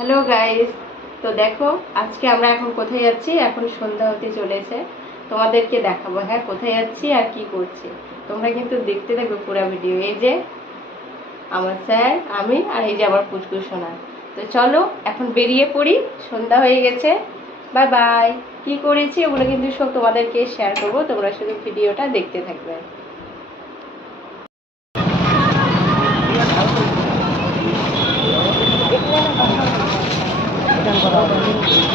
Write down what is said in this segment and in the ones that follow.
Hello guys, তো দেখো আজকে আমরা এখন কোথায় যাচ্ছি। এখন সন্ধ্যা হতে চলেছে, তোমাদেরকে দেখাবো হ্যাঁ কোথায় যাচ্ছি আর কি করছি। তোমরা কিন্তু দেখতে থাকবে পুরো ভিডিও। এই যে আমার স্যার, আমি আর এই যে আমার পুচকু সোনা। তো চলো এখন বেরিয়ে পড়ি, সন্ধ্যা হয়ে গেছে। Bye bye. কি করেছি ওগুলো কিন্তু সব তোমাদেরকে শেয়ার করবো, তোমরা শুধু ভিডিওটা দেখতে থাকবে।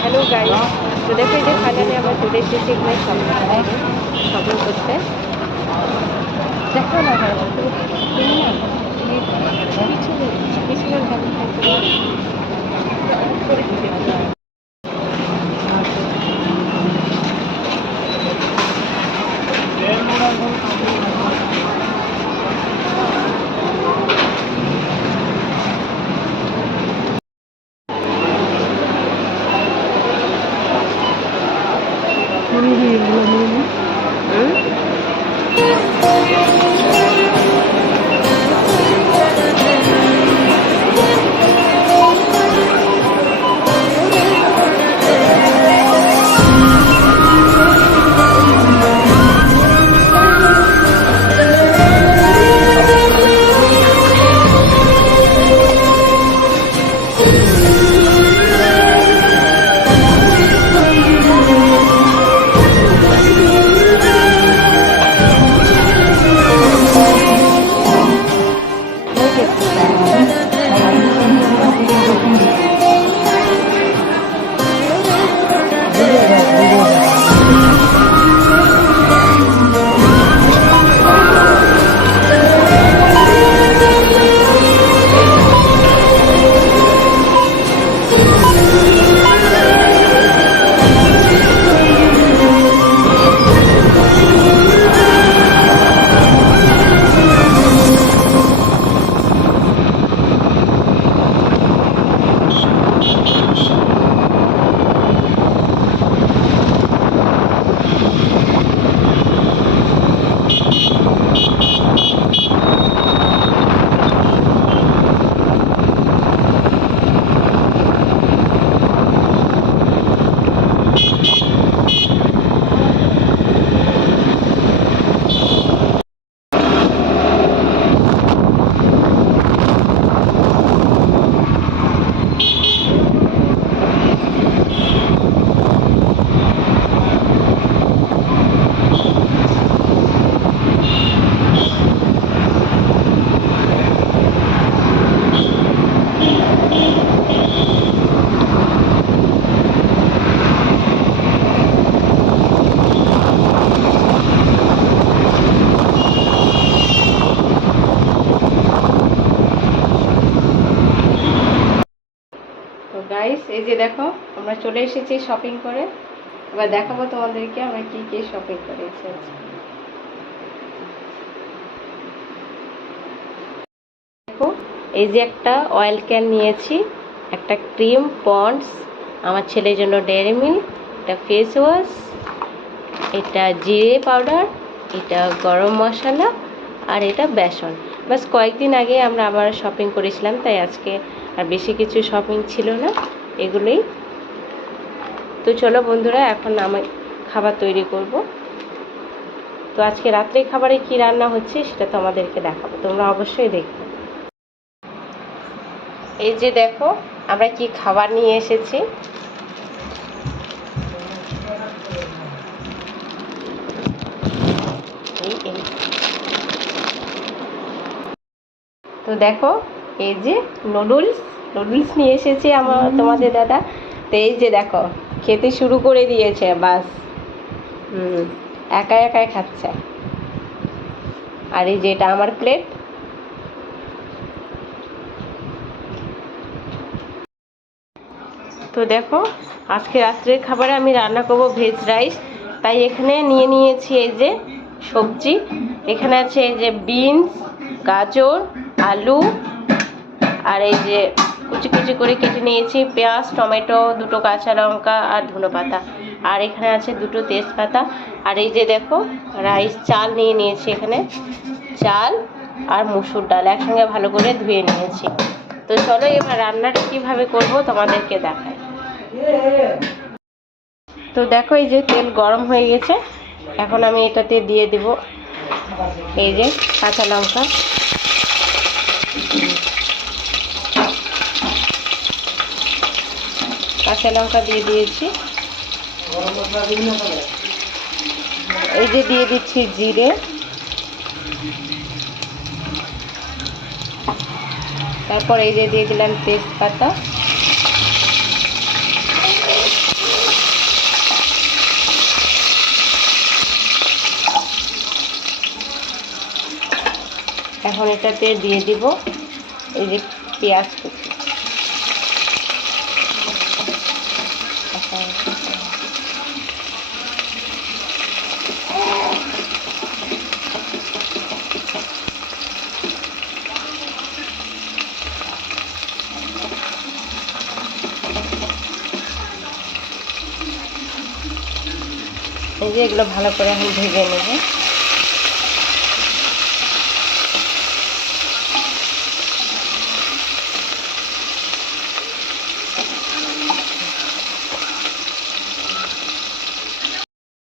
হ্যালো গাইস, তো দেখো এই যে ফাইনালি আমরা চলে এসেছি এখানে শপিং করতে। দেখো না গাইস, এই যে দেখো আমরা চলে এসেছি শপিং করে। এবার দেখাবো তোমাদেরকে আমরা কি কি শপিং করে এসেছি। দেখো এই যে একটা অয়েল ক্যান নিয়েছি, একটা ক্রিম পন্ডস, আমার ছেলের জন্য ডেয়ারি মিল্ক, এটা ফেস ওয়াশ, এটা জিরে পাউডার, এটা গরম মশলা, আর এটা বেসন। বাস কয়েকদিন আগে আমরা আবার শপিং করেছিলাম, তাই আজকে আর বেশি কিছু শপিং ছিল না, এগুলোই। তো চলো বন্ধুরা, এখন আমি খাবার তৈরি করব। তো আজকে রাত্রে খাবারে কি রান্না হচ্ছে সেটা তোমাদেরকে দেখাবো, তোমরা অবশ্যই দেখবে। এই যে দেখো আমরা কি খাবার নিয়ে এসেছি। তো দেখো এই যে নুডলস নিয়ে এসেছি তোমাদের দাদা। তো এই যে দেখো খেতে শুরু করে দিয়েছে, বাস একাই একাই খাচ্ছে। আর এই যে এটা আমার প্লেট। তো দেখো আজকে রাত্রের খাবারে আমি রান্না করব ভেজ রাইস, তাই এখানে নিয়ে নিয়েছি এই যে সবজি। এখানে আছে এই যে বিনস, গাজর, আলু, আর এই যে কুচি কুচি করে কেটে নিয়েছি পেঁয়াজ, টমেটো, দুটো কাঁচা লঙ্কা আর ধনেপাতা, আর এখানে আছে দুটো তেজপাতা। আর এই যে দেখো রাইস চাল নিয়ে নিয়েছি, এখানে চাল আর মুসুর ডাল একসঙ্গে ভালো করে ধুয়ে নিয়েছি। তো চলো এবার রান্নাটা কিভাবে করব তোমাদেরকে দেখাই। তো দেখো এই যে তেল গরম হয়ে গেছে, এখন আমি এটাতে দিয়ে দেব এই যে কাঁচা লঙ্কা, দিয়ে দিয়েছি। এই যে দিয়ে দিচ্ছি জিরে, তারপর এই যে দিয়ে দিলাম তেজপাতা, এখন এটাতে দিয়ে দিব এই যে পেঁয়াজ কুচি। এই যে এগুলো ভালো করে এখন ভেজে নেব।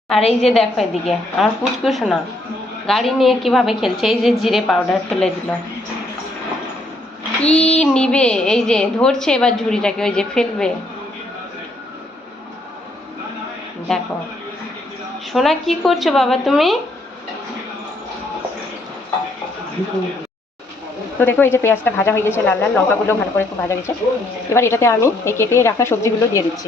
আর এই যে দেখো এদিকে আমার পুচকুস না গাড়ি নিয়ে কিভাবে খেলছে, এই যে জিরে পাউডার ফেলে দিল, কি নিবে, এই যে ধরছে এবার ঝুড়িটাকে, ওই যে ফেলবে। দেখো সোনা কি করছো বাবা তুমি? তো দেখো এই যে পেঁয়াজটা ভাজা হয়ে গেছে, লাল লাল, লঙ্কাগুলো ভালো করে খুব ভাজা গেছে। এবার এটাতে আমি এই কেটে রাখা সবজিগুলো দিয়ে দিচ্ছি।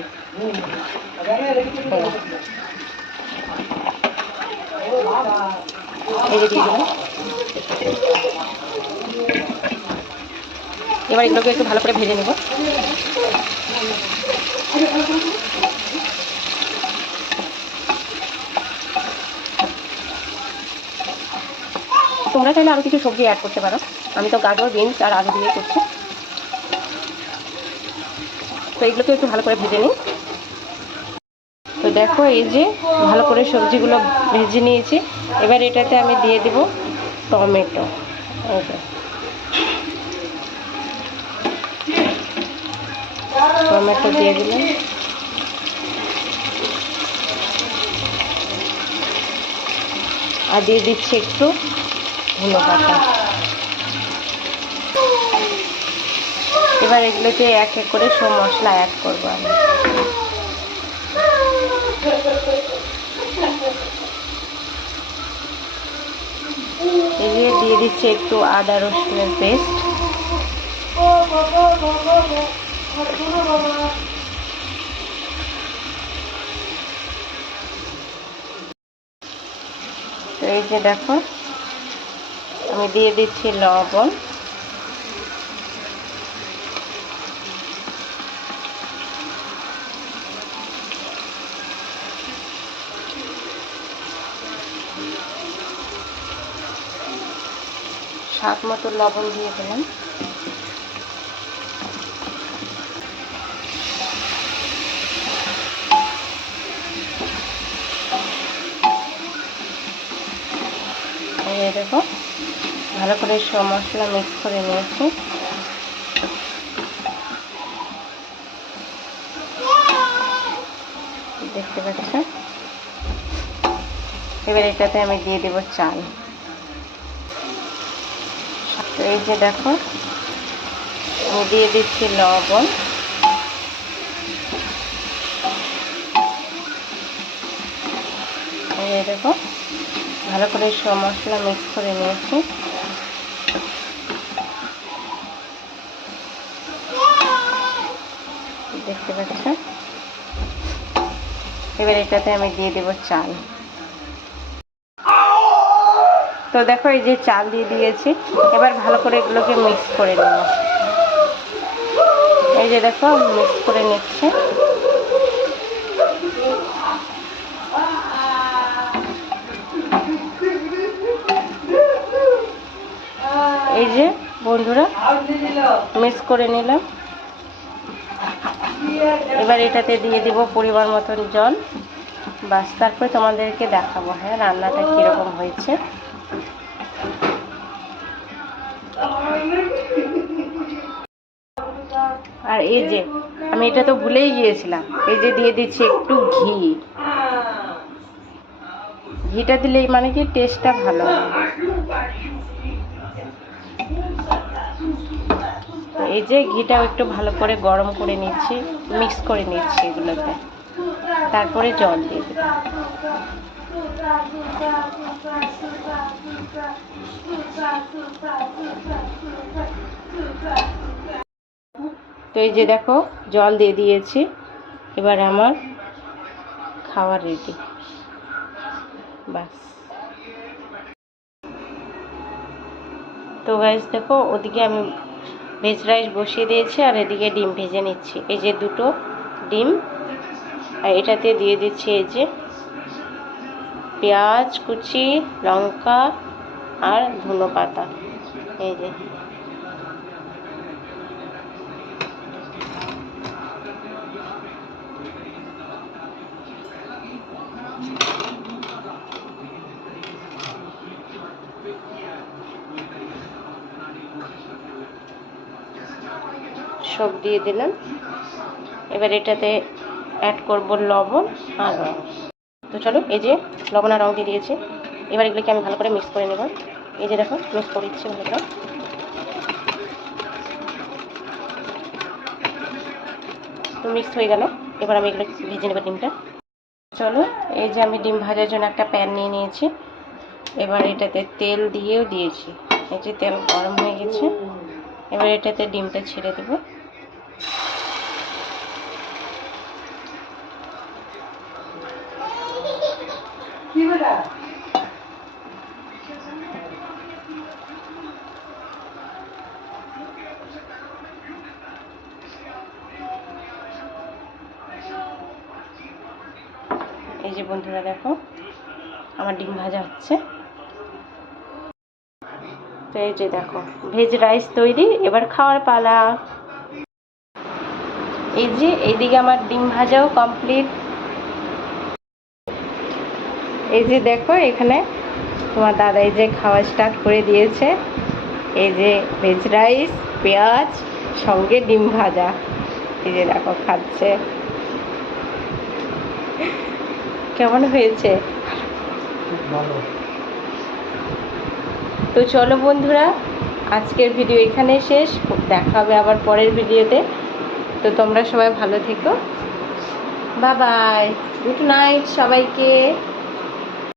এই যে দিয়ে দিলাম। এবার এগুলোকে একটু ভালো করে ভেজে নেব। তোমরা চাইলে আরও কিছু সবজি অ্যাড করতে পারো, আমি তো গাজর, বিনস আর আলু দিয়ে করছি। তো এগুলোকে একটু ভালো করে ভেজে নিই। তো দেখো এই যে ভালো করে সবজিগুলো ভেজে নিয়েছি, এবার এটাতে আমি দিয়ে দেব টমেটো। টমেটো দিয়ে দিলাম, আর দিয়ে দিচ্ছি একটু ধনে পাতা। এবার এগুলোতে এক এক করে সব মশলা অ্যাড করবো আমি। এগুলো দিয়ে দিচ্ছি একটু আদা রসুনের পেস্ট, তো এই যে দেখো আমি দিয়ে দিচ্ছি লবণ, স্বাদ মতো লবণ দিয়ে দিলাম। এই দেখো ভালো করে সব মশলা মিক্স করে নিয়েছি। দেখতে পাচ্ছেন, এবার এটাতে আমি দিয়ে দেব চাল। তো এই যে দেখো আমি দিয়ে দিচ্ছি লবণ, এই দেখো ভালো করে সব মশলা মিক্স করে নিয়েছি। দেখতে পাচ্ছেন, এবার এটাতে আমি দিয়ে দেব চাল। তো দেখো এই যে চাল দিয়ে দিয়েছি, এবার ভালো করে এগুলোকে মিক্স করে নেব। এই যে দেখো মিক্স করে নিচ্ছে। এই যে বন্ধুরা মিক্স করে নিলাম। এবার এটাতে দিয়ে দিব পরিমাণ মতন জল, বাস তারপরে তোমাদেরকে দেখাবো হ্যাঁ রান্নাটা কীরকম হয়েছে। আর এই যে আমি এটা তো ভুলেই গিয়েছিলাম, এই যে দিয়ে দিচ্ছি একটু ঘি। ঘিটা দিলেই মানে কি টেস্টটা ভালো হয়। এই যে ঘিটাও একটু ভালো করে গরম করে নিচ্ছি, মিক্স করে নিচ্ছি এগুলোতে, তারপরে জল দিয়ে দেবো। তো এই যে দেখো জল দিয়ে দিয়েছি, এবার আমার খাওয়া রেডি, বাস। তো গাইস দেখো, ওদিকে আমি ভেজ রাইস বসিয়ে দিয়েছি আর এদিকে ডিম ভেজে নিচ্ছি। এই যে দুটো ডিম, আর এটাতে দিয়ে দিচ্ছি এই যে পেঁয়াজ কুচি, লঙ্কা আর ধনে পাতা। এই যে সব দিয়ে দিলাম। এবার এটাতে অ্যাড করব লবণ আর রং। তো চলো, এই যে লবণ আর রং দিয়ে দিয়েছি, এবার এগুলোকে আমি ভালো করে মিক্স করে নেব। এই যে দেখো মিক্স করে দিচ্ছি ভালো করে। তো মিক্স হয়ে গেল, এবার আমি এগুলো ভেজে নেব ডিমটা। চলো, এই যে আমি ডিম ভাজার জন্য একটা প্যান নিয়ে নিয়েছি, এবার এটাতে তেল দিয়েও দিয়েছি। এই যে তেল গরম হয়ে গেছে, এবার এটাতে ডিমটা ছেড়ে দেব। এই যে বন্ধুরা দেখো আমার ডিম ভাজা হচ্ছে। তো এই যে দেখো ভেজ রাইস তৈরি, এবার খাওয়ার পালা। এই যে এইদিকে আমার ডিম ভাজাও কমপ্লিট। এই যে দেখো এখানে তোমার দাদা এই যে খাওয়া স্টার্ট করে দিয়েছে। এই যে ভেজ রাইস, পেঁয়াজ, সঙ্গে ডিম ভাজা। এই যে দেখো খাচ্ছে, কেমন হয়েছে? তো চলো বন্ধুরা, আজকের ভিডিও এখানে শেষ, দেখা হবে আবার পরের ভিডিওতে। তো তোমরা সবাই ভালো থেকো, বাই বাই, গুড নাইট সবাইকে।